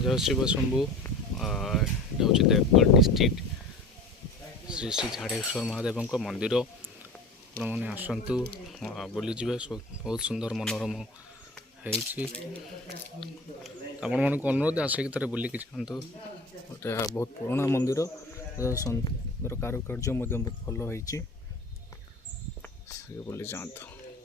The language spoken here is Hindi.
जय शिव शंभु हूँ देवगढ़ डिस्ट्रिक्ट श्री श्री झाड़ेश्वर महादेव मंदिर मैंने आसतु बुलीजे बहुत सुंदर मनोरम होती आपण को अनुरोध आसिक थे बुलिकी जातु गोटे बहुत पुराना मंदिर सुंदर कारुकार्य बहुत भल होती बुली जातु।